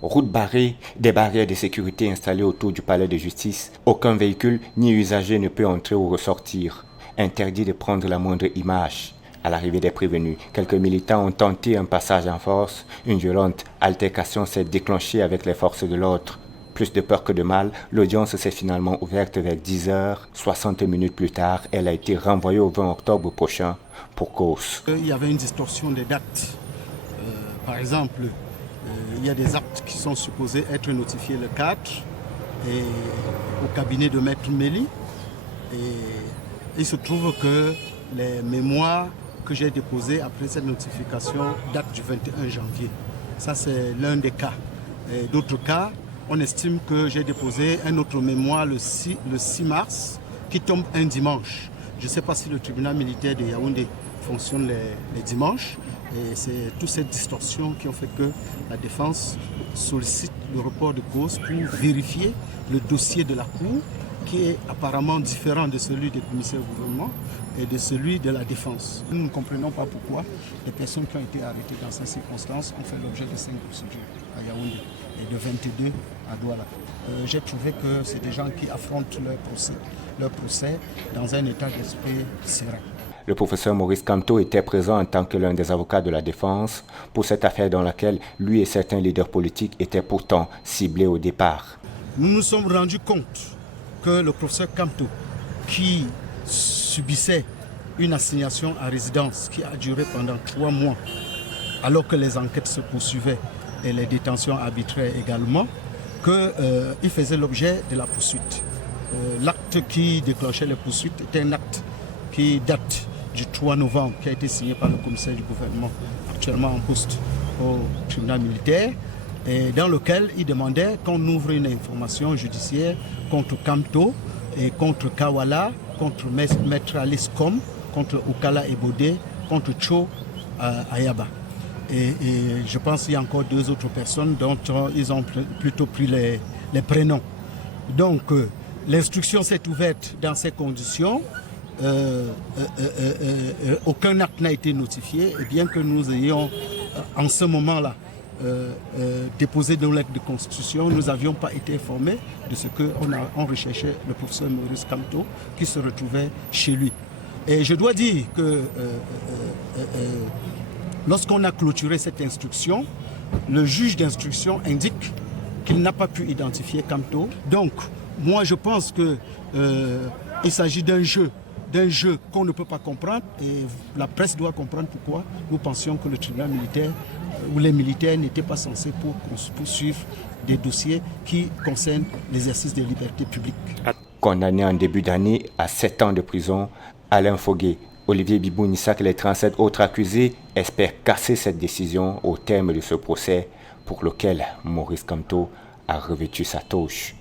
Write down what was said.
Routes barrées, des barrières de sécurité installées autour du palais de justice. Aucun véhicule ni usager ne peut entrer ou ressortir. Interdit de prendre la moindre image. À l'arrivée des prévenus, quelques militants ont tenté un passage en force. Une violente altercation s'est déclenchée avec les forces de l'ordre. Plus de peur que de mal, l'audience s'est finalement ouverte vers 10 heures. 60 minutes plus tard, elle a été renvoyée au 20 octobre prochain pour cause. Il y avait une distorsion des dates. Par exemple, il y a des actes qui sont supposés être notifiés le 4 et au cabinet de Maître Méli. Et il se trouve que les mémoires que j'ai déposées après cette notification datent du 21 janvier. Ça, c'est l'un des cas. Et d'autres cas, on estime que j'ai déposé un autre mémoire le 6 mars qui tombe un dimanche. Je ne sais pas si le tribunal militaire de Yaoundé fonctionne les dimanches. Et c'est toutes ces distorsions qui ont fait que la défense sollicite le report de cause pour vérifier le dossier de la Cour qui est apparemment différent de celui des commissaires au gouvernement et de celui de la défense. Nous ne comprenons pas pourquoi les personnes qui ont été arrêtées dans ces circonstances ont fait l'objet de 5 procédures à Yaoundé et de 22 à Douala. J'ai trouvé que c'est des gens qui affrontent leur procès dans un état d'esprit serein. Le professeur Maurice Kamto était présent en tant que l'un des avocats de la défense pour cette affaire dans laquelle lui et certains leaders politiques étaient pourtant ciblés au départ. Nous nous sommes rendus compte que le professeur Kamto, qui subissait une assignation à résidence qui a duré pendant 3 mois, alors que les enquêtes se poursuivaient et les détentions arbitraires également, qu'il faisait l'objet de la poursuite. L'acte qui déclenchait les poursuites était un acte qui date du 3 novembre, qui a été signé par le commissaire du gouvernement, actuellement en poste au tribunal militaire, et dans lequel il demandait qu'on ouvre une information judiciaire contre Kamto et contre Kawala, contre Maître Alice Kom, contre Okala Ebode, contre Cho Ayaba. Et je pense qu'il y a encore 2 autres personnes dont ils ont plutôt pris les prénoms. Donc l'instruction s'est ouverte dans ces conditions. Aucun acte n'a été notifié, et bien que nous ayons en ce moment-là déposé nos lettres de constitution, nous n'avions pas été informés de ce qu'on recherchait le professeur Maurice Kamto qui se retrouvait chez lui. Et je dois dire que lorsqu'on a clôturé cette instruction, le juge d'instruction indique qu'il n'a pas pu identifier Kamto. Donc, moi je pense qu'il s'agit d'un jeu qu'on ne peut pas comprendre, et la presse doit comprendre pourquoi nous pensions que le tribunal militaire ou les militaires n'étaient pas censés poursuivre des dossiers qui concernent l'exercice des libertés publiques. Condamné en début d'année à 7 ans de prison, Alain Fogué, Olivier Bibou-Nissak et les 37 autres accusés espèrent casser cette décision au terme de ce procès pour lequel Maurice Kamto a revêtu sa toche.